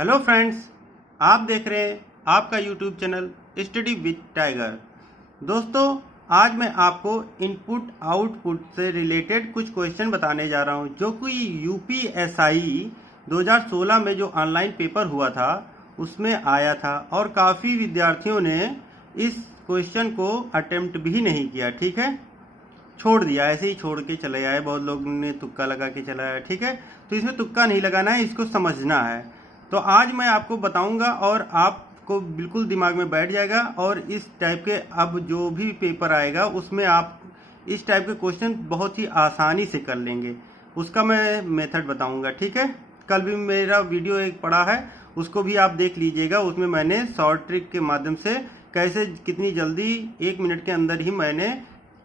Hello friends, आप देख रहे हैं आपका YouTube channel study with tiger. दोस्तों, आज मैं आपको इनपुट आउटपुट से रिलेटेड कुछ क्वेश्चन बताने जा रहा हूं, जो कि यूपीएसआई 2016 में जो ऑनलाइन पेपर हुआ था उसमें आया था और काफ़ी विद्यार्थियों ने इस क्वेश्चन को अटेम्प्ट भी नहीं किया। ठीक है, छोड़ दिया, ऐसे ही छोड़ के चले आए। बहुत लोगों ने तुक्का लगा के चलाया। ठीक है, तो इसमें तुक्का नहीं लगाना है, इसको समझना है। तो आज मैं आपको बताऊंगा और आपको बिल्कुल दिमाग में बैठ जाएगा। और इस टाइप के अब जो भी पेपर आएगा उसमें आप इस टाइप के क्वेश्चन बहुत ही आसानी से कर लेंगे। उसका मैं मेथड बताऊंगा। ठीक है, कल भी मेरा वीडियो एक पड़ा है, उसको भी आप देख लीजिएगा। उसमें मैंने शॉर्ट ट्रिक के माध्यम से कैसे कितनी जल्दी 1 मिनट के अंदर ही मैंने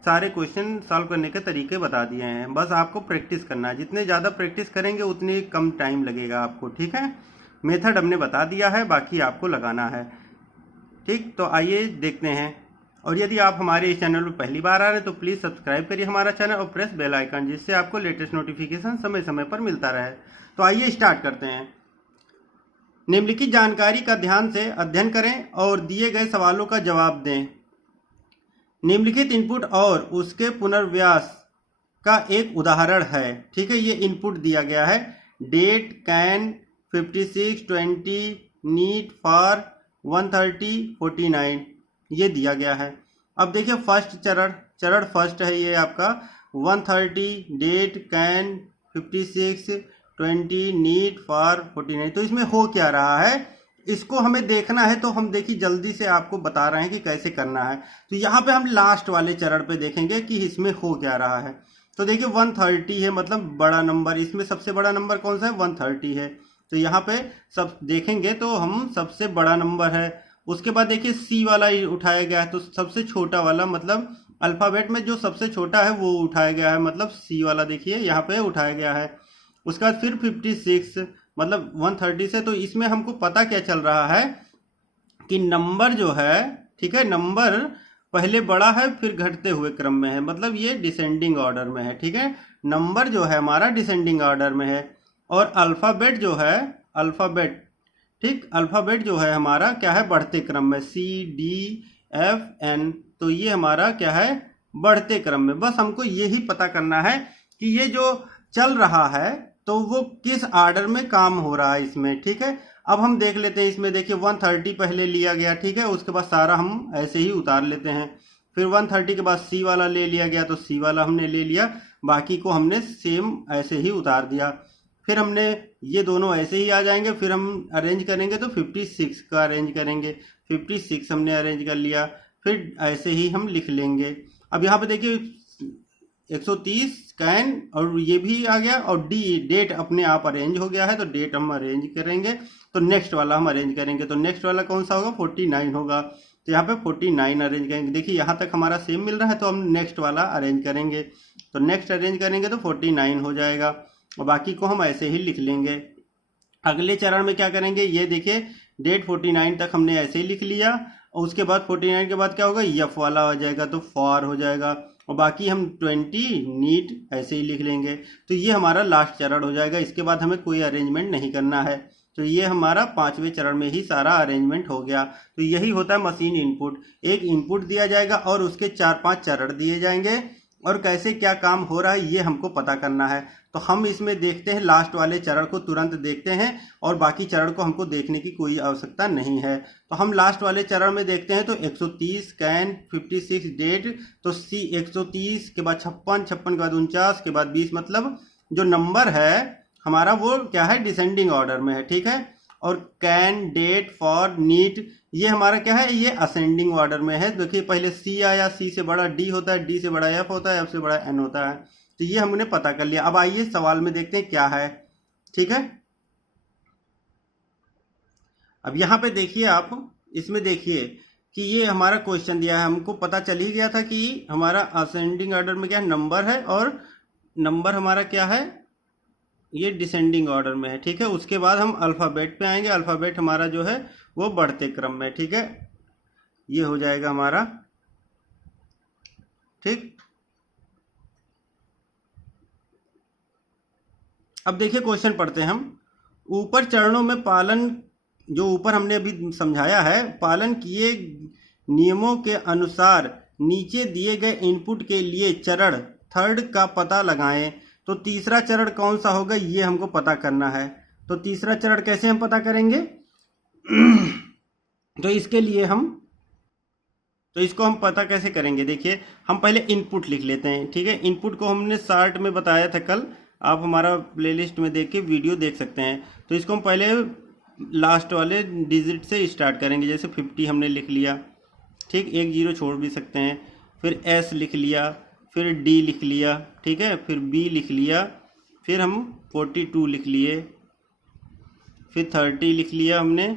सारे क्वेश्चन सॉल्व करने के तरीके बता दिए हैं। बस आपको प्रैक्टिस करना है, जितने ज़्यादा प्रैक्टिस करेंगे उतनी कम टाइम लगेगा आपको। ठीक है, मेथड हमने बता दिया है, बाकी आपको लगाना है। ठीक, तो आइए देखते हैं। और यदि आप हमारे इस चैनल पर पहली बार आ रहे हैं तो प्लीज़ सब्सक्राइब करिए हमारा चैनल और प्रेस बेल आइकन, जिससे आपको लेटेस्ट नोटिफिकेशन समय समय पर मिलता रहे। तो आइए स्टार्ट करते हैं। निम्नलिखित जानकारी का ध्यान से अध्ययन करें और दिए गए सवालों का जवाब दें। निम्नलिखित इनपुट और उसके पुनर्व्यास का एक उदाहरण है। ठीक है, ये इनपुट दिया गया है, डेट कैन 56 20 नीट फॉर 130 49, ये दिया गया है। अब देखिए फर्स्ट चरण फर्स्ट है ये आपका 130 डेट कैन 56 20 नीट फॉर 49। तो इसमें हो क्या रहा है, इसको हमें देखना है। तो हम देखिए जल्दी से आपको बता रहे हैं कि कैसे करना है। तो यहाँ पे हम लास्ट वाले चरण पे देखेंगे कि इसमें हो क्या रहा है। तो देखिए 130 है, मतलब बड़ा नंबर, इसमें सबसे बड़ा नंबर कौन सा है, 130 है। तो यहाँ पे सब देखेंगे तो हम सबसे बड़ा नंबर है। उसके बाद देखिए सी वाला उठाया गया है, तो सबसे छोटा वाला, मतलब अल्फाबेट में जो सबसे छोटा है वो उठाया गया है, मतलब सी वाला देखिए यहाँ पे उठाया गया है। उसके बाद फिर 56, मतलब 130 से। तो इसमें हमको पता क्या चल रहा है कि नंबर जो है, ठीक है, नंबर पहले बड़ा है फिर घटते हुए क्रम में है, मतलब ये डिसेंडिंग ऑर्डर में है। ठीक है, नंबर जो है हमारा डिसेंडिंग ऑर्डर में है। और अल्फ़ाबेट जो है, अल्फ़ाबेट, ठीक, अल्फ़ाबेट जो है हमारा क्या है, बढ़ते क्रम में, सी डी एफ एन। तो ये हमारा क्या है, बढ़ते क्रम में। बस हमको यही पता करना है कि ये जो चल रहा है तो वो किस आर्डर में काम हो रहा है इसमें। ठीक है, अब हम देख लेते हैं। इसमें देखिए 130 पहले लिया गया, ठीक है, उसके बाद सारा हम ऐसे ही उतार लेते हैं। फिर 130 के बाद सी वाला ले लिया गया, तो सी वाला हमने ले लिया, बाकी को हमने सेम ऐसे ही उतार दिया। फिर हमने ये दोनों ऐसे ही आ जाएंगे। फिर हम अरेंज करेंगे तो 56 का अरेंज करेंगे, 56 हमने अरेंज कर लिया। फिर ऐसे ही हम लिख लेंगे। अब यहाँ पे देखिए 130 कैन, और ये भी आ गया, और डी डेट अपने आप अरेंज हो गया है, तो डेट हम अरेंज करेंगे। तो नेक्स्ट वाला हम अरेंज करेंगे, तो नेक्स्ट वाला कौन सा होगा, 49 होगा। तो यहाँ पे 49 अरेंज करेंगे। देखिए यहाँ तक हमारा सेम मिल रहा है, तो हम नेक्स्ट वाला अरेंज करेंगे। तो नेक्स्ट अरेंज करेंगे तो 49 हो जाएगा, और बाकी को हम ऐसे ही लिख लेंगे। अगले चरण में क्या करेंगे, ये देखिए डेट 49 तक हमने ऐसे ही लिख लिया, और उसके बाद 49 के बाद क्या होगा, एफ वाला हो जाएगा, तो फॉर हो जाएगा, और बाकी हम 20 नीट ऐसे ही लिख लेंगे। तो ये हमारा लास्ट चरण हो जाएगा। इसके बाद हमें कोई अरेंजमेंट नहीं करना है। तो ये हमारा 5वें चरण में ही सारा अरेंजमेंट हो गया। तो यही होता है मशीन इनपुट। एक इनपुट दिया जाएगा और उसके 4-5 चरण दिए जाएंगे, और कैसे क्या काम हो रहा है ये हमको पता करना है। तो हम इसमें देखते हैं, लास्ट वाले चरण को तुरंत देखते हैं, और बाकी चरण को हमको देखने की कोई आवश्यकता नहीं है। तो हम लास्ट वाले चरण में देखते हैं। तो 130 कैन 56 डेट, तो सी 130 के बाद 56, 56 के बाद 49 के बाद 20, मतलब जो नंबर है हमारा वो क्या है, डिसेंडिंग ऑर्डर में है। ठीक है, और कैन डेट फॉर नीट, ये हमारा क्या है, ये असेंडिंग ऑर्डर में है। देखिए पहले सी आया, सी से बड़ा डी होता है, डी से बड़ा एफ होता है, एफ से बड़ा एन होता है। तो ये हमने पता कर लिया। अब आइए सवाल में देखते हैं क्या है। ठीक है, अब यहाँ पे देखिए आप, इसमें देखिए कि ये हमारा क्वेश्चन दिया है। हमको पता चल ही गया था कि हमारा असेंडिंग ऑर्डर में क्या नंबर है, और नंबर हमारा क्या है, ये डिसेंडिंग ऑर्डर में है। ठीक है, उसके बाद हम अल्फ़ाबेट पे आएंगे। अल्फ़ाबेट हमारा जो है वो बढ़ते क्रम में। ठीक है, ये हो जाएगा हमारा। ठीक, अब देखिए क्वेश्चन पढ़ते हैं हम। ऊपर चरणों में पालन, जो ऊपर हमने अभी समझाया है, पालन किए नियमों के अनुसार नीचे दिए गए इनपुट के लिए चरण थर्ड का पता लगाएं। तो तीसरा चरण कौन सा होगा ये हमको पता करना है। तो तीसरा चरण कैसे हम पता करेंगे? तो इसके लिए इसको हम पता कैसे करेंगे? देखिए, हम पहले इनपुट लिख लेते हैं, ठीक है। इनपुट को हमने शार्ट में बताया था कल, आप हमारा प्लेलिस्ट में देख के वीडियो देख सकते हैं। तो इसको हम पहले लास्ट वाले डिजिट से स्टार्ट करेंगे। जैसे 50 हमने लिख लिया, ठीक, 1 0 छोड़ भी सकते हैं। फिर S लिख लिया, फिर D लिख लिया, ठीक है, फिर B लिख लिया, फिर हम 42 लिख लिए, फिर 30 लिख लिया हमने,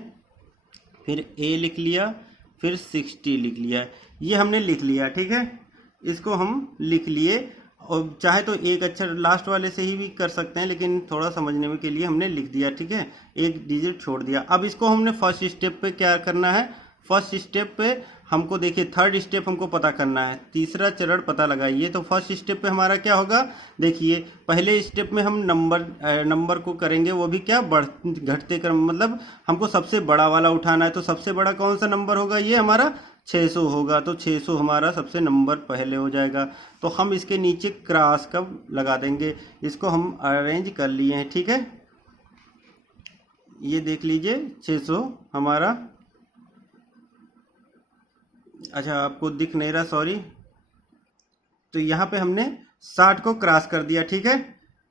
फिर A लिख लिया, फिर 60 लिख लिया। ये हमने लिख लिया, ठीक है। इसको हम लिख लिए, और चाहे तो एक अक्षर लास्ट वाले से ही भी कर सकते हैं, लेकिन थोड़ा समझने में के लिए हमने लिख दिया, ठीक है, एक डिजिट छोड़ दिया। अब इसको हमने फर्स्ट स्टेप पे क्या करना है? फर्स्ट स्टेप पे हमको देखिए, थर्ड स्टेप हमको पता करना है, तीसरा चरण पता लगाइए। तो फर्स्ट स्टेप पे हमारा क्या होगा? देखिए, पहले स्टेप में हम नंबर को करेंगे, वो भी क्या, घटते क्रम, मतलब हमको सबसे बड़ा वाला उठाना है। तो सबसे बड़ा कौन सा नंबर होगा? ये हमारा 600 होगा। तो 600 हमारा सबसे नंबर पहले हो जाएगा। तो हम इसके नीचे क्रॉस कब लगा देंगे, इसको हम अरेंज कर लिए हैं, ठीक है। ये देख लीजिए, 600 हमारा, अच्छा आपको दिख नहीं रहा, सॉरी। तो यहाँ पे हमने 60 को क्रॉस कर दिया, ठीक है।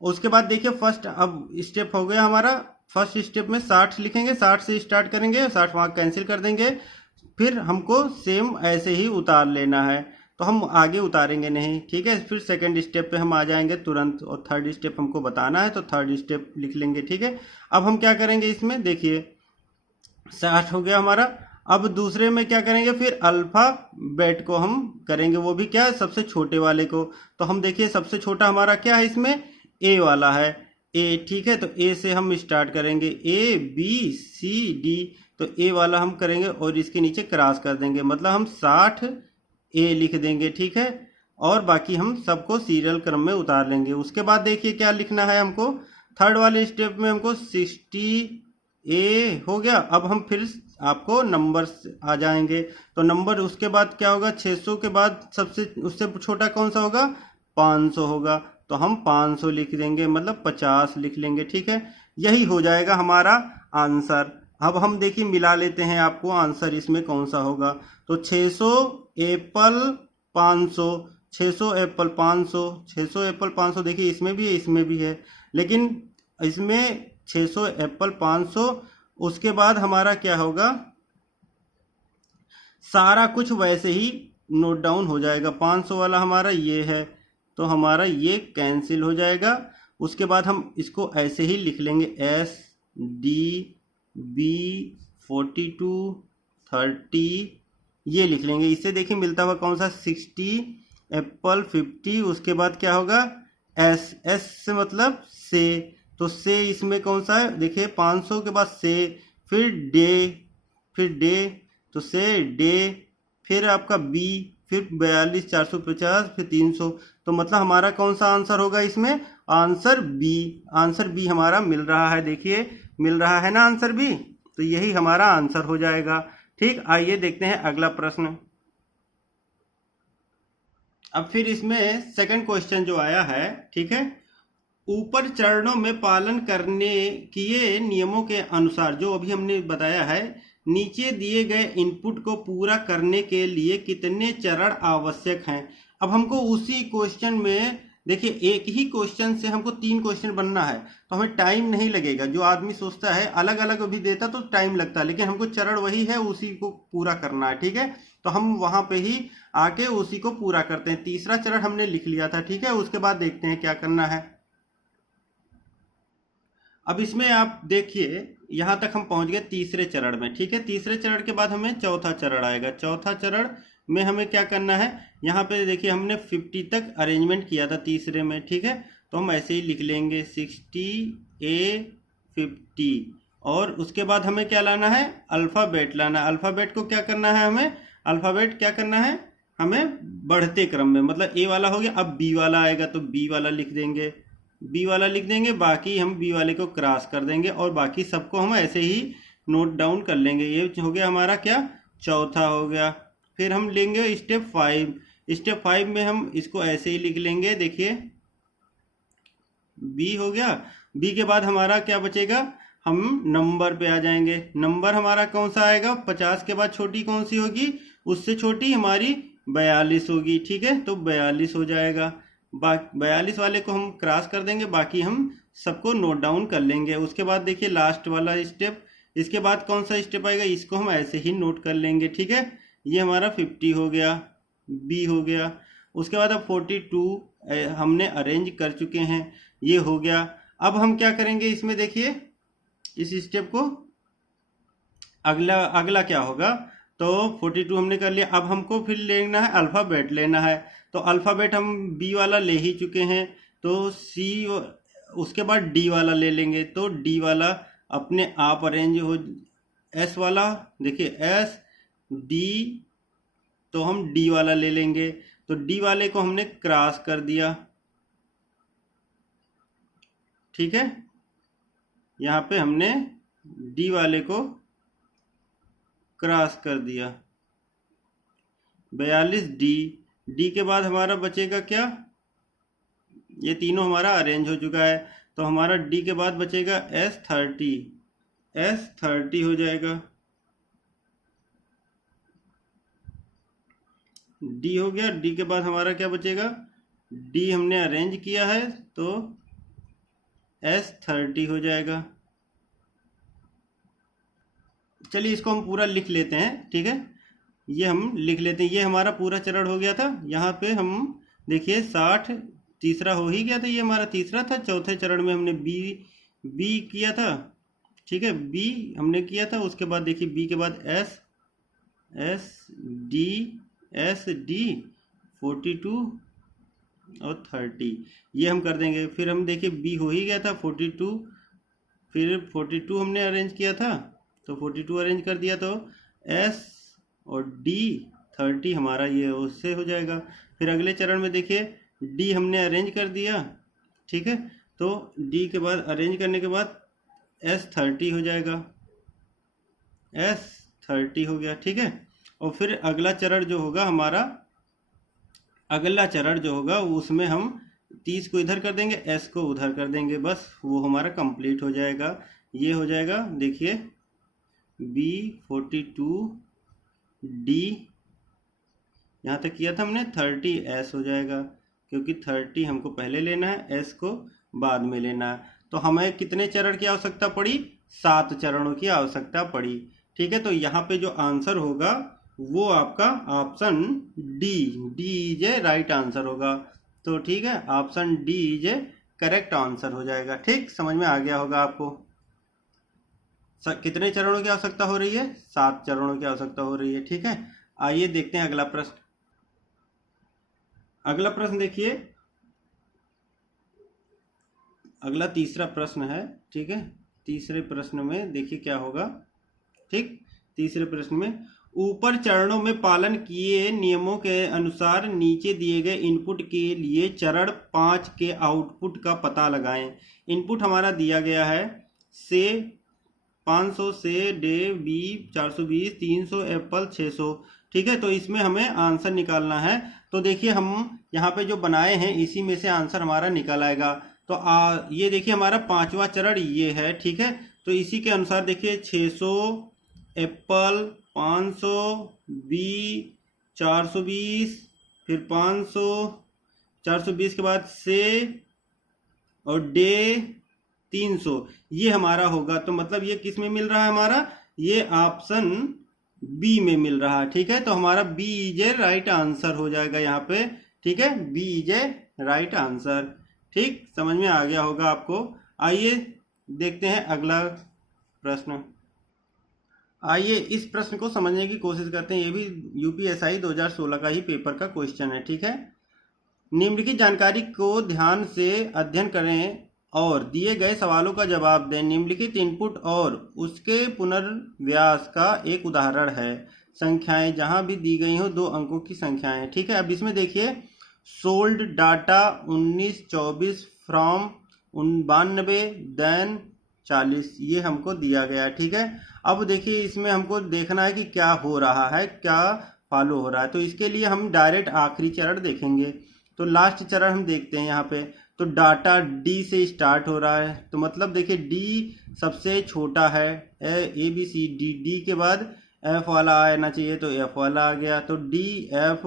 उसके बाद देखिए, फर्स्ट अब स्टेप हो गया हमारा। फर्स्ट स्टेप में 60 लिखेंगे, 60 से स्टार्ट करेंगे, 60 वहाँ कैंसिल कर देंगे। फिर हमको सेम ऐसे ही उतार लेना है, तो हम आगे उतारेंगे नहीं, ठीक है। फिर सेकंड स्टेप पे हम आ जाएंगे तुरंत, और थर्ड स्टेप हमको बताना है, तो थर्ड स्टेप लिख लेंगे, ठीक है। अब हम क्या करेंगे इसमें, देखिए 60 हो गया हमारा। अब दूसरे में क्या करेंगे, फिर अल्फ़ाबेट को हम करेंगे, वो भी क्या, सबसे छोटे वाले को। तो हम देखिए, सबसे छोटा हमारा क्या है इसमें, ए वाला है, ए, ठीक है। तो ए से हम स्टार्ट करेंगे, A B C D। तो ए वाला हम करेंगे और इसके नीचे क्रॉस कर देंगे, मतलब हम 60 ए लिख देंगे, ठीक है। और बाकी हम सबको सीरियल क्रम में उतार लेंगे। उसके बाद देखिए क्या लिखना है हमको, थर्ड वाले स्टेप में हमको 60 ए हो गया। अब हम फिर आपको नंबर आ जाएंगे। तो नंबर, उसके बाद क्या होगा, 600 के बाद सबसे उससे छोटा कौन सा होगा, 500 होगा। तो हम 500 लिख देंगे, मतलब 50 लिख लेंगे, ठीक है। यही हो जाएगा हमारा आंसर। अब हम देखिए मिला लेते हैं, आपको आंसर इसमें कौन सा होगा। तो 600 एप्पल 500, 600 एप्पल 500, 600 एप्पल 500, देखिए इसमें भी है, इसमें भी है, लेकिन इसमें 600 एप्पल 500। उसके बाद हमारा क्या होगा, सारा कुछ वैसे ही नोट डाउन हो जाएगा। 500 वाला हमारा ये है, तो हमारा ये कैंसिल हो जाएगा। उसके बाद हम इसको ऐसे ही लिख लेंगे, SD B 42 30, ये लिख लेंगे। इससे देखिए मिलता हुआ कौन सा, 60 एप्पल 50। उसके बाद क्या होगा, S से मतलब से, तो से इसमें कौन सा है, देखिए 500 के बाद से, फिर डे, तो से डे, फिर आपका बी, फिर 42 450, फिर 300। तो मतलब हमारा कौन सा आंसर होगा इसमें, आंसर बी हमारा मिल रहा है। देखिए मिल रहा है ना आंसर बी, तो यही हमारा आंसर हो जाएगा, ठीक। आइए देखते हैं अगला प्रश्न। अब फिर इसमें सेकंड क्वेश्चन जो आया है, ठीक है, ऊपर चरणों में पालन करने किए नियमों के अनुसार, जो अभी हमने बताया है, नीचे दिए गए इनपुट को पूरा करने के लिए कितने चरण आवश्यक हैं। अब हमको उसी क्वेश्चन में देखिए, एक ही क्वेश्चन से हमको 3 क्वेश्चन बनना है, तो हमें टाइम नहीं लगेगा। जो आदमी सोचता है अलग अलग भी देता तो टाइम लगता है, लेकिन हमको चरण वही है, उसी को पूरा करना है, ठीक है। तो हम वहां पे ही आके उसी को पूरा करते हैं। तीसरा चरण हमने लिख लिया था, ठीक है। उसके बाद देखते हैं क्या करना है। अब इसमें आप देखिए, यहाँ तक हम पहुँच गए तीसरे चरण में, ठीक है। तीसरे चरण के बाद हमें चौथा चरण आएगा। चौथा चरण में हमें क्या करना है, यहाँ पे देखिए हमने 50 तक अरेंजमेंट किया था तीसरे में, ठीक है। तो हम ऐसे ही लिख लेंगे 60 A 50। और उसके बाद हमें क्या लाना है, अल्फ़ाबेट लाना है। अल्फ़ाबेट को क्या करना है, हमें अल्फ़ाबेट क्या करना है, हमें बढ़ते क्रम में, मतलब ए वाला हो गया, अब बी वाला आएगा तो बी वाला लिख देंगे, बी वाला लिख देंगे, बाकी हम बी वाले को क्रॉस कर देंगे और बाकी सबको हम ऐसे ही नोट डाउन कर लेंगे। ये हो गया हमारा क्या, चौथा हो गया। फिर हम लेंगे स्टेप 5। स्टेप 5 में हम इसको ऐसे ही लिख लेंगे, देखिए बी हो गया। बी के बाद हमारा क्या बचेगा, हम नंबर पे आ जाएंगे। नंबर हमारा कौन सा आएगा, 50 के बाद छोटी कौन सी होगी, उससे छोटी हमारी 42 होगी, ठीक है। तो 42 हो जाएगा। 42 वाले को हम क्रॉस कर देंगे, बाकी हम सबको नोट डाउन कर लेंगे। उसके बाद देखिए लास्ट वाला स्टेप, इसके बाद कौन सा स्टेप आएगा, इसको हम ऐसे ही नोट कर लेंगे, ठीक है। ये हमारा 50 हो गया, बी हो गया। उसके बाद अब 42 हमने अरेंज कर चुके हैं, ये हो गया। अब हम क्या करेंगे इसमें, देखिए इस स्टेप को अगला क्या होगा, तो 42 हमने कर लिया। अब हमको फिर लेना है अल्फ़ाबेट लेना है, तो अल्फ़ाबेट हम बी वाला ले ही चुके हैं, तो सी, उसके बाद डी वाला ले लेंगे। तो डी वाला अपने आप अरेंज हो, एस वाला देखिए एस डी, तो हम डी वाला ले लेंगे। तो डी वाले को हमने क्रॉस कर दिया, ठीक है। यहाँ पे हमने डी वाले को क्रॉस कर दिया, 42 डी। डी के बाद हमारा बचेगा क्या, ये तीनों हमारा अरेंज हो चुका है, तो हमारा डी के बाद बचेगा S30, S30 हो जाएगा। डी हो गया। डी के बाद हमारा क्या बचेगा, डी हमने अरेंज किया है तो S30 हो जाएगा। चलिए इसको हम पूरा लिख लेते हैं, ठीक है। ये हम लिख लेते हैं, ये हमारा पूरा चरण हो गया था। यहाँ पे हम देखिए 60 तीसरा हो ही गया था, ये हमारा तीसरा था। चौथे चरण में हमने बी किया था, ठीक है, बी हमने किया था। उसके बाद देखिए बी के बाद एस डी 42 और 30 ये हम कर देंगे। फिर हम देखिए बी हो ही गया था 42, फिर 42 हमने अरेंज किया था, तो 42 अरेंज कर दिया, तो एस और डी 30 हमारा ये उससे हो जाएगा। फिर अगले चरण में देखिए डी हमने अरेंज कर दिया, ठीक है, तो डी के बाद अरेंज करने के बाद S30 हो जाएगा, S30 हो गया, ठीक है। और फिर अगला चरण जो होगा हमारा, अगला चरण जो होगा उसमें हम 30 को इधर कर देंगे, S को उधर कर देंगे, बस वो हमारा कंप्लीट हो जाएगा। ये हो जाएगा देखिए B42 D, यहाँ तक किया था हमने, 30 S हो जाएगा, क्योंकि 30 हमको पहले लेना है, S को बाद में लेना है। तो हमें कितने चरण की आवश्यकता पड़ी, 7 चरणों की आवश्यकता पड़ी, ठीक है। तो यहाँ पे जो आंसर होगा वो आपका option D is a right answer होगा। तो ठीक है, option D is A correct answer हो जाएगा। ठीक, समझ में आ गया होगा आपको। कितने चरणों की आवश्यकता हो रही है, 7 चरणों की आवश्यकता हो रही है, ठीक है। आइए देखते हैं अगला प्रश्न। अगला प्रश्न देखिए, अगला तीसरा प्रश्न है, ठीक है। तीसरे प्रश्न में देखिए क्या होगा, ठीक। तीसरे प्रश्न में ऊपर चरणों में पालन किए नियमों के अनुसार नीचे दिए गए इनपुट के लिए चरण 5 के आउटपुट का पता लगाएं। इनपुट हमारा दिया गया है से 500 से डे बी 420 300 एप्पल 600, ठीक है। तो इसमें हमें आंसर निकालना है। तो देखिए हम यहाँ पे जो बनाए हैं इसी में से आंसर हमारा निकल आएगा। तो ये देखिए हमारा 5वां चरण ये है, ठीक है। तो इसी के अनुसार देखिए 600 एप्पल, 500 बी 420, फिर 500 420 के बाद से और डे 300, ये हमारा होगा। तो मतलब ये किस में मिल रहा है हमारा, ये ऑप्शन बी में मिल रहा है, ठीक है। तो हमारा B is a right answer हो जाएगा यहाँ पे, ठीक है। B is a right answer, ठीक, समझ में आ गया होगा आपको। आइए देखते हैं अगला प्रश्न। आइए इस प्रश्न को समझने की कोशिश करते हैं। ये भी यूपीएसआई 2016 का ही पेपर का क्वेश्चन है, ठीक है। निम्नलिखित जानकारी को ध्यान से अध्ययन करें और दिए गए सवालों का जवाब दें। निम्नलिखित इनपुट और उसके पुनर्व्यास का एक उदाहरण है। संख्याएं जहां भी दी गई हो 2 अंकों की संख्याएं, ठीक है। अब इसमें देखिए सोल्ड डाटा 1924 फ्रॉम 92 देन 40, ये हमको दिया गया है। ठीक है, अब देखिए इसमें हमको देखना है कि क्या हो रहा है, क्या फॉलो हो रहा है। तो इसके लिए हम डायरेक्ट आखिरी चरण देखेंगे। तो लास्ट चरण हम देखते हैं यहाँ पे। तो डाटा डी से स्टार्ट हो रहा है, तो मतलब देखिए डी सबसे छोटा है। A B C D, D के बाद एफ वाला आना चाहिए, तो एफ वाला आ गया। तो डी एफ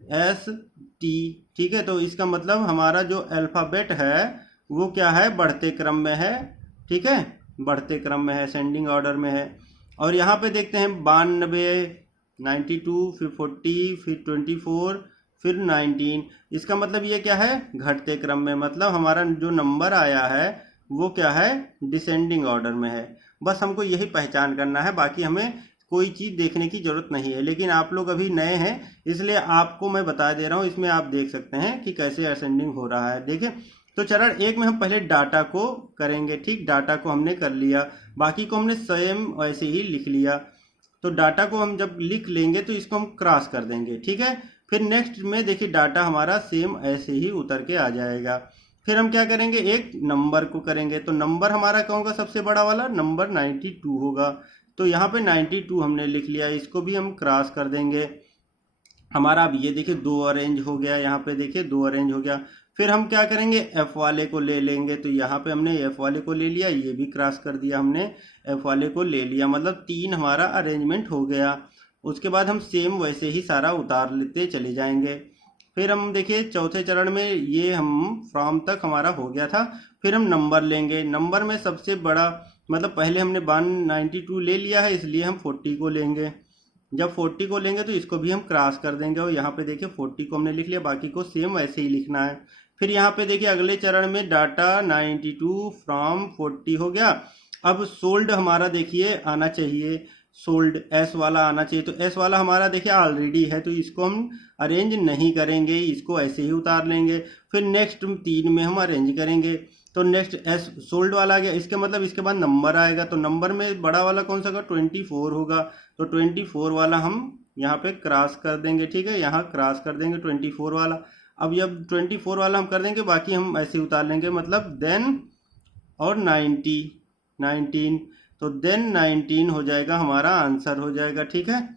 एस टी। ठीक है, तो इसका मतलब हमारा जो अल्फ़ाबेट है वो क्या है, बढ़ते क्रम में है। ठीक है, बढ़ते क्रम में है, असेंडिंग ऑर्डर में है। और यहाँ पे देखते हैं 92, 92, फिर 40, फिर 24, फिर 19। इसका मतलब ये क्या है, घटते क्रम में। मतलब हमारा जो नंबर आया है वो क्या है, डिसेंडिंग ऑर्डर में है। बस हमको यही पहचान करना है, बाकी हमें कोई चीज़ देखने की ज़रूरत नहीं है। लेकिन आप लोग अभी नए हैं इसलिए आपको मैं बता दे रहा हूँ, इसमें आप देख सकते हैं कि कैसे असेंडिंग हो रहा है। देखिए, तो चरण एक में हम पहले डाटा को करेंगे। ठीक, डाटा को हमने कर लिया, बाकी को हमने सेम वैसे ही लिख लिया। तो डाटा को हम जब लिख लेंगे तो इसको हम क्रॉस कर देंगे। ठीक है, फिर नेक्स्ट में देखिए डाटा हमारा सेम ऐसे ही उतर के आ जाएगा। फिर हम क्या करेंगे, एक नंबर को करेंगे। तो नंबर हमारा क्या होगा, सबसे बड़ा वाला नंबर 92 होगा। तो यहाँ पे 92 हमने लिख लिया, इसको भी हम क्रॉस कर देंगे। हमारा अब ये देखिए 2 अरेंज हो गया, यहाँ पे देखिए 2 अरेंज हो गया। फिर हम क्या करेंगे, एफ वाले को ले लेंगे। तो यहाँ पे हमने एफ वाले को ले लिया, ये भी क्रॉस कर दिया हमने, एफ वाले को ले लिया। मतलब 3 हमारा अरेंजमेंट हो गया। उसके बाद हम सेम वैसे ही सारा उतार लेते चले जाएंगे। फिर हम देखिए चौथे चरण में ये हम फ्रॉम तक हमारा हो गया था। फिर हम नंबर लेंगे। नंबर में सबसे बड़ा, मतलब पहले हमने 192 ले लिया है, इसलिए हम 40 को लेंगे। जब 40 को लेंगे तो इसको भी हम क्रॉस कर देंगे। और यहाँ पे देखिए 40 को हमने लिख लिया, बाकी को सेम ऐसे ही लिखना है। फिर यहाँ पे देखिए अगले चरण में डाटा 92 फ्रॉम 40 हो गया। अब सोल्ड हमारा देखिए आना चाहिए, सोल्ड एस वाला आना चाहिए। तो एस वाला हमारा देखिए ऑलरेडी है, तो इसको हम अरेंज नहीं करेंगे, इसको ऐसे ही उतार लेंगे। फिर नेक्स्ट 3 में हम अरेंज करेंगे। तो नेक्स्ट एस सोल्ड वाला आ गया, इसके मतलब इसके बाद नंबर आएगा। तो नंबर में बड़ा वाला कौन सा होगा, 24 होगा। तो 24 वाला हम यहाँ पे क्रॉस कर देंगे। ठीक है, यहाँ क्रॉस कर देंगे 24 वाला। अब जब 24 वाला हम कर देंगे, बाकी हम ऐसे उतार लेंगे। मतलब देन और 19, तो देन 19 हो जाएगा, हमारा आंसर हो जाएगा। ठीक है,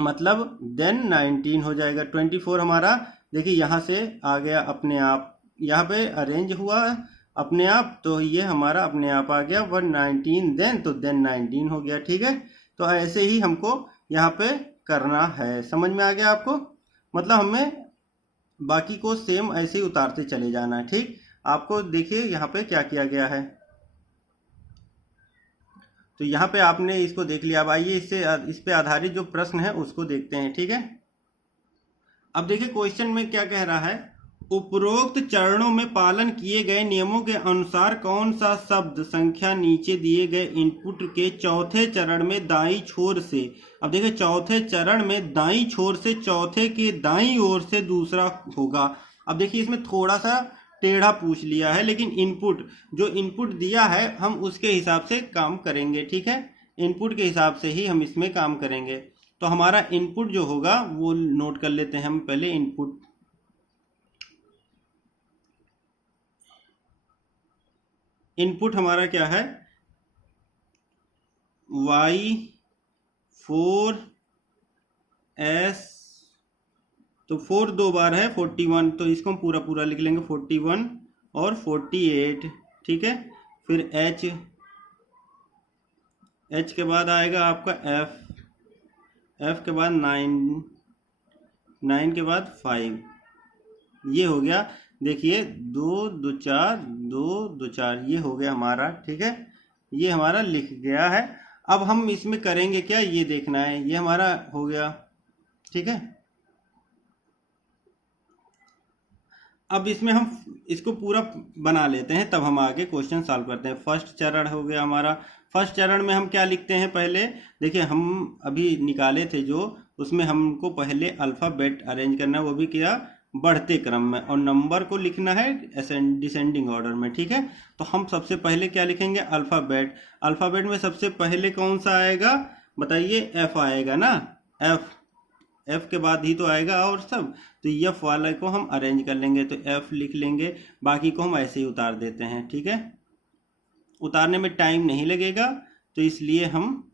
मतलब देन 19 हो जाएगा। 24 हमारा देखिए यहाँ से आ गया अपने आप, यहाँ पे अरेंज हुआ अपने आप, तो ये हमारा अपने आप आ गया 119 देन, तो देन 19 हो गया। ठीक है, तो ऐसे ही हमको यहाँ पे करना है। समझ में आ गया आपको, मतलब हमें बाकी को सेम ऐसे ही उतारते चले जाना है। ठीक, आपको देखिए यहाँ पे क्या किया गया है। तो यहाँ पे आपने इसको देख लिया। अब आइए इस पे आधारित जो प्रश्न है उसको देखते हैं। ठीक है, अब देखिए क्वेश्चन में क्या कह रहा है, उपरोक्त चरणों में पालन किए गए नियमों के अनुसार कौन सा शब्द संख्या नीचे दिए गए इनपुट के चौथे चरण में दाईं छोर से, अब देखिए चौथे चरण में दाईं छोर से चौथे के दाईं ओर से दूसरा होगा। अब देखिए इसमें थोड़ा सा टेढ़ा पूछ लिया है, लेकिन इनपुट जो इनपुट दिया है हम उसके हिसाब से काम करेंगे। ठीक है, इनपुट के हिसाब से ही हम इसमें काम करेंगे। तो हमारा इनपुट जो होगा वो नोट कर लेते हैं हम पहले। इनपुट हमारा क्या है, Y4S, तो 4 2 बार है 41, तो इसको हम पूरा पूरा लिख लेंगे 41 और 48। ठीक है, फिर H के बाद आएगा आपका F के बाद 9 के बाद 5, ये हो गया। देखिए 2 2 4 2 2 4, ये हो गया हमारा। ठीक है, ये हमारा लिख गया है। अब हम इसमें करेंगे क्या, ये देखना है। ये हमारा हो गया। ठीक है, अब इसमें हम इसको पूरा बना लेते हैं, तब हम आगे क्वेश्चन सॉल्व करते हैं। फर्स्ट चरण हो गया हमारा। फर्स्ट चरण में हम क्या लिखते हैं, पहले देखिए हम अभी निकाले थे जो, उसमें हमको पहले अल्फ़ाबेट अरेंज करना है, वो भी क्या, बढ़ते क्रम में, और नंबर को लिखना है डिसेंडिंग ऑर्डर में। ठीक है, तो हम सबसे पहले क्या लिखेंगे, अल्फ़ाबेट। अल्फ़ाबेट में सबसे पहले कौन सा आएगा बताइए, एफ आएगा ना, एफ। एफ के बाद ही तो आएगा और सब, तो एफ वाले को हम अरेंज कर लेंगे, तो एफ लिख लेंगे, बाकी को हम ऐसे ही उतार देते हैं। ठीक है, उतारने में टाइम नहीं लगेगा तो इसलिए हम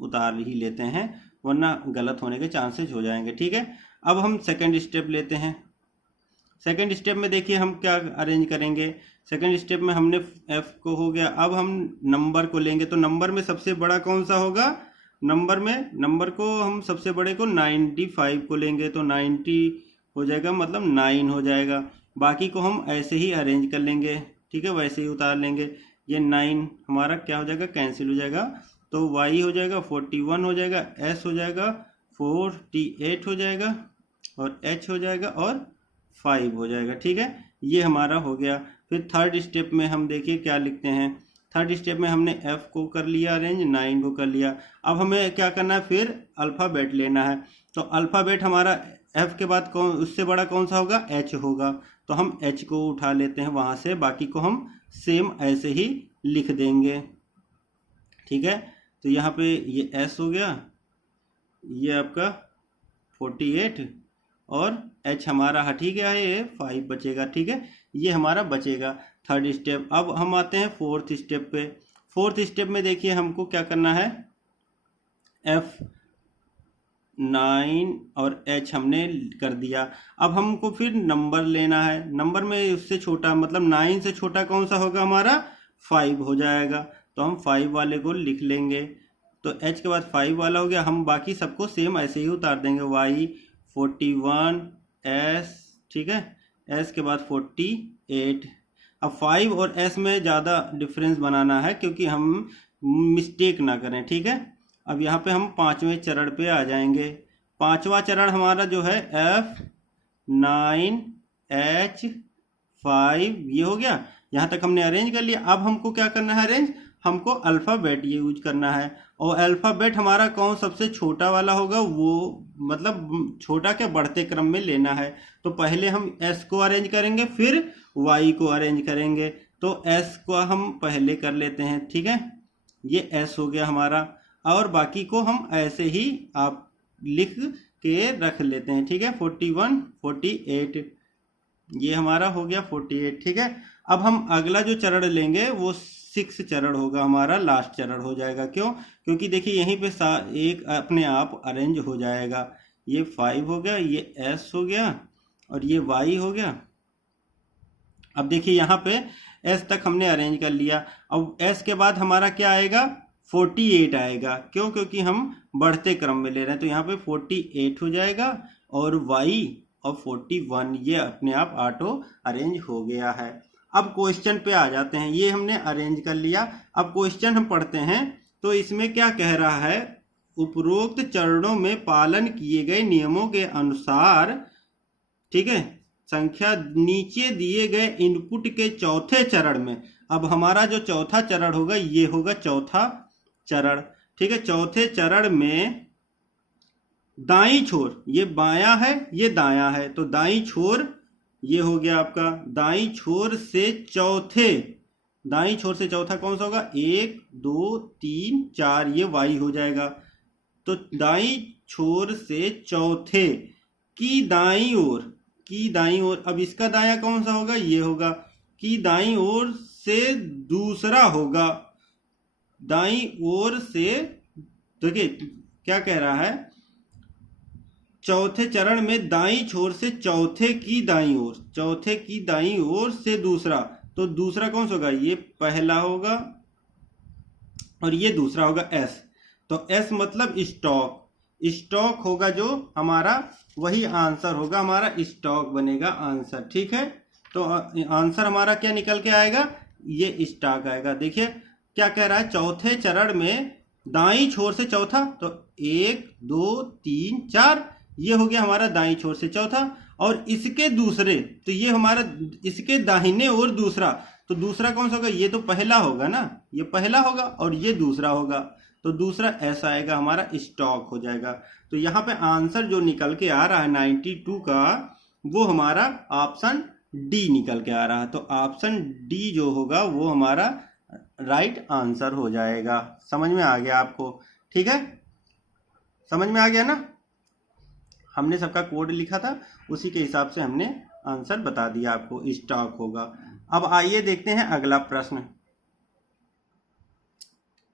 उतार ही लेते हैं, वरना गलत होने के चांसेस हो जाएंगे। ठीक है, अब हम सेकंड स्टेप लेते हैं। सेकंड स्टेप में देखिए हम क्या अरेंज करेंगे। सेकंड स्टेप में हमने एफ को हो गया, अब हम नंबर को लेंगे, तो नंबर में सबसे बड़ा कौन सा होगा, नंबर को हम सबसे बड़े को 95 को लेंगे, तो 90 हो जाएगा, मतलब 9 हो जाएगा। बाकी को हम ऐसे ही अरेंज कर लेंगे। ठीक है, वैसे ही उतार लेंगे। ये 9 हमारा क्या हो जाएगा, कैंसिल हो जाएगा, तो y हो जाएगा 41 हो जाएगा, s हो जाएगा 48 हो जाएगा, और h हो जाएगा, और 5 हो जाएगा। ठीक है, ये हमारा हो गया। फिर थर्ड स्टेप में हम देखिए क्या लिखते हैं। थर्ड स्टेप में हमने f को कर लिया अरेंज, 9 को कर लिया। अब हमें क्या करना है, फिर अल्फ़ाबेट लेना है। तो अल्फ़ाबेट हमारा f के बाद कौन, उससे बड़ा कौन सा होगा, h होगा, तो हम h को उठा लेते हैं वहाँ से, बाकी को हम सेम ऐसे ही लिख देंगे। ठीक है, तो यहाँ पे ये s हो गया, ये आपका 48, और h हमारा हट ही गया है, ये 5 बचेगा। ठीक है, ये हमारा बचेगा थर्ड स्टेप। अब हम आते हैं फोर्थ स्टेप पे। फोर्थ स्टेप में देखिए हमको क्या करना है, F9 और H हमने कर दिया। अब हमको फिर नंबर लेना है। नंबर में उससे छोटा, मतलब 9 से छोटा कौन सा होगा, हमारा 5 हो जाएगा, तो हम 5 वाले को लिख लेंगे। तो H के बाद 5 वाला हो गया, हम बाकी सबको सेम ऐसे ही उतार देंगे। Y 41, S, ठीक है, S के बाद 48। अब 5 और S में ज़्यादा डिफरेंस बनाना है क्योंकि हम मिस्टेक ना करें। ठीक है, अब यहाँ पे हम पांचवें चरण पे आ जाएंगे। पांचवा चरण हमारा जो है F9 H5, ये हो गया। यहाँ तक हमने अरेंज कर लिया। अब हमको क्या करना है अरेंज, हमको अल्फ़ाबेट यूज करना है, और अल्फ़ाबेट हमारा कौन सबसे छोटा वाला होगा, वो मतलब छोटा के बढ़ते क्रम में लेना है। तो पहले हम S को अरेंज करेंगे, फिर Y को अरेंज करेंगे। तो S को हम पहले कर लेते हैं। ठीक है, ये S हो गया हमारा, और बाकी को हम ऐसे ही आप लिख के रख लेते हैं। ठीक है, 41 48, ये हमारा हो गया 48। ठीक है, अब हम अगला जो चरण लेंगे वो 6 चरण होगा, हमारा लास्ट चरण हो जाएगा। क्यों, क्योंकि देखिए यहीं पे एक अपने आप अरेंज हो जाएगा। ये 5 हो गया, ये S हो गया, और ये Y हो गया। अब देखिए यहाँ पे S तक हमने अरेंज कर लिया। अब S के बाद हमारा क्या आएगा, 48 आएगा। क्यों, क्योंकि हम बढ़ते क्रम में ले रहे हैं, तो यहाँ पे 48 हो जाएगा, और Y और 41, ये अपने आप ऑटो अरेंज हो गया है। अब क्वेश्चन पे आ जाते हैं। ये हमने अरेंज कर लिया। अब क्वेश्चन हम पढ़ते हैं, तो इसमें क्या कह रहा है, उपरोक्त चरणों में पालन किए गए नियमों के अनुसार, ठीक है, संख्या नीचे दिए गए इनपुट के चौथे चरण में। अब हमारा जो चौथा चरण होगा, ये होगा चौथा चरण। ठीक है, चौथे चरण में दाईं छोर, ये बायां है, ये दायां है, तो दाईं छोर ये हो गया आपका, दाईं छोर से चौथा कौन सा होगा, 1 2 3 4, ये Y हो जाएगा। तो दाईं छोर से चौथे की दाईं ओर, अब इसका दायां कौन सा होगा, ये होगा, कि दाईं ओर से दूसरा होगा। दाईं ओर से, देखिए क्या कह रहा है, चौथे चरण में दाईं छोर से चौथे की दाईं ओर से दूसरा, तो दूसरा कौन सा होगा, ये पहला होगा, और ये दूसरा होगा S। तो S मतलब स्टॉक होगा, जो हमारा वही आंसर होगा, हमारा स्टॉक बनेगा आंसर। ठीक है, तो आंसर हमारा क्या निकल के आएगा, ये स्टॉक आएगा। देखिए क्या कह रहा है, चौथे चरण में दाईं छोर से चौथा, तो 1 2 3 4, ये हो गया हमारा दाईं छोर से चौथा, और इसके दूसरे, तो ये हमारा इसके दाहिने ओर दूसरा, तो दूसरा कौन सा होगा, ये तो पहला होगा ना, ये पहला होगा, और ये दूसरा होगा, तो दूसरा ऐसा आएगा, हमारा स्टॉक हो जाएगा। तो यहाँ पे आंसर जो निकल के आ रहा है 92 का, वो हमारा ऑप्शन डी निकल के आ रहा है। तो ऑप्शन डी जो होगा वो हमारा राइट आंसर हो जाएगा। समझ में आ गया आपको? ठीक है, समझ में आ गया ना? हमने सबका कोड लिखा था, उसी के हिसाब से हमने आंसर बता दिया आपको, स्टॉक होगा। अब आइए देखते हैं अगला प्रश्न।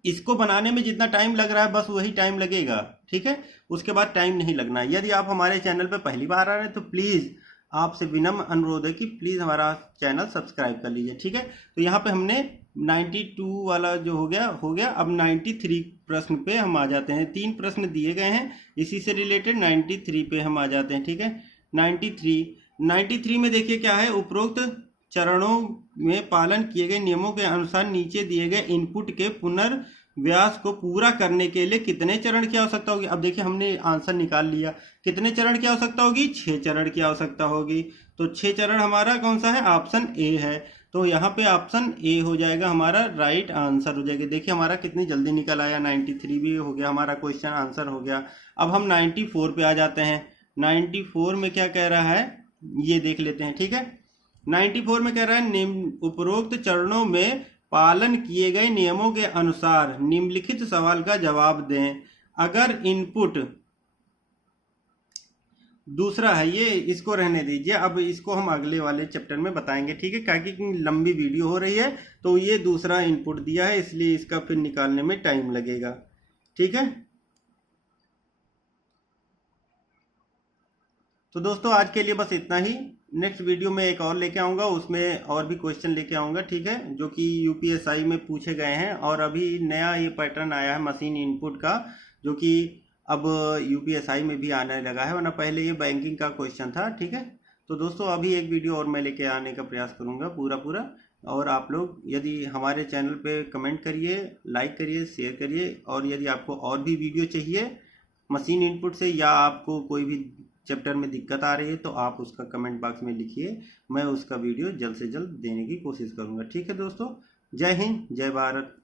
इसको बनाने में जितना टाइम लग रहा है बस वही टाइम लगेगा, ठीक है, उसके बाद टाइम नहीं लगना। यदि आप हमारे चैनल पर पहली बार आ रहे हैं तो प्लीज़ आपसे विनम्र अनुरोध है कि प्लीज़ हमारा चैनल सब्सक्राइब कर लीजिए, ठीक है। तो यहाँ पे हमने 92 वाला जो हो गया। अब 93 प्रश्न पे हम आ जाते हैं। 3 प्रश्न दिए गए हैं, इसी से रिलेटेड 93 पे हम आ जाते हैं, ठीक है। 93 में देखिए क्या है, उपरोक्त चरणों में पालन किए गए नियमों के अनुसार नीचे दिए गए इनपुट के पुनर्व्यास को पूरा करने के लिए कितने चरण की आवश्यकता होगी। अब देखिए हमने आंसर निकाल लिया, कितने चरण की आवश्यकता होगी, 6 चरण की आवश्यकता होगी। तो 6 चरण हमारा कौन सा है, ऑप्शन ए है। तो यहाँ पे ऑप्शन ए हो जाएगा हमारा राइट आंसर हो जाएगा। देखिए हमारा कितनी जल्दी निकल आया, 93 भी हो गया हमारा, क्वेश्चन आंसर हो गया। अब हम 94 पे आ जाते हैं। 94 में क्या कह रहा है ये देख लेते हैं, ठीक है। 94 में कह रहा है उपरोक्त चरणों में पालन किए गए नियमों के अनुसार निम्नलिखित सवाल का जवाब दें। अगर इनपुट दूसरा है, ये इसको रहने दीजिए, अब इसको हम अगले वाले चैप्टर में बताएंगे, ठीक है, क्योंकि लंबी वीडियो हो रही है। तो ये दूसरा इनपुट दिया है, इसलिए इसका फिर निकालने में टाइम लगेगा, ठीक है। तो दोस्तों आज के लिए बस इतना ही। नेक्स्ट वीडियो में एक और लेके आऊँगा, उसमें और भी क्वेश्चन लेके आऊँगा, ठीक है, जो कि यूपीएसआई में पूछे गए हैं। और अभी नया ये पैटर्न आया है मशीन इनपुट का, जो कि अब यूपीएसआई में भी आने लगा है, वरना पहले ये बैंकिंग का क्वेश्चन था, ठीक है। तो दोस्तों अभी एक वीडियो और मैं लेके आने का प्रयास करूँगा पूरा। और आप लोग यदि हमारे चैनल पे कमेंट करिए, लाइक करिए, शेयर करिए। और यदि आपको और भी वीडियो चाहिए मशीन इनपुट से, या आपको कोई भी चैप्टर में दिक्कत आ रही है, तो आप उसका कमेंट बॉक्स में लिखिए, मैं उसका वीडियो जल्द से जल्द देने की कोशिश करूंगा, ठीक है दोस्तों। जय हिंद, जय भारत।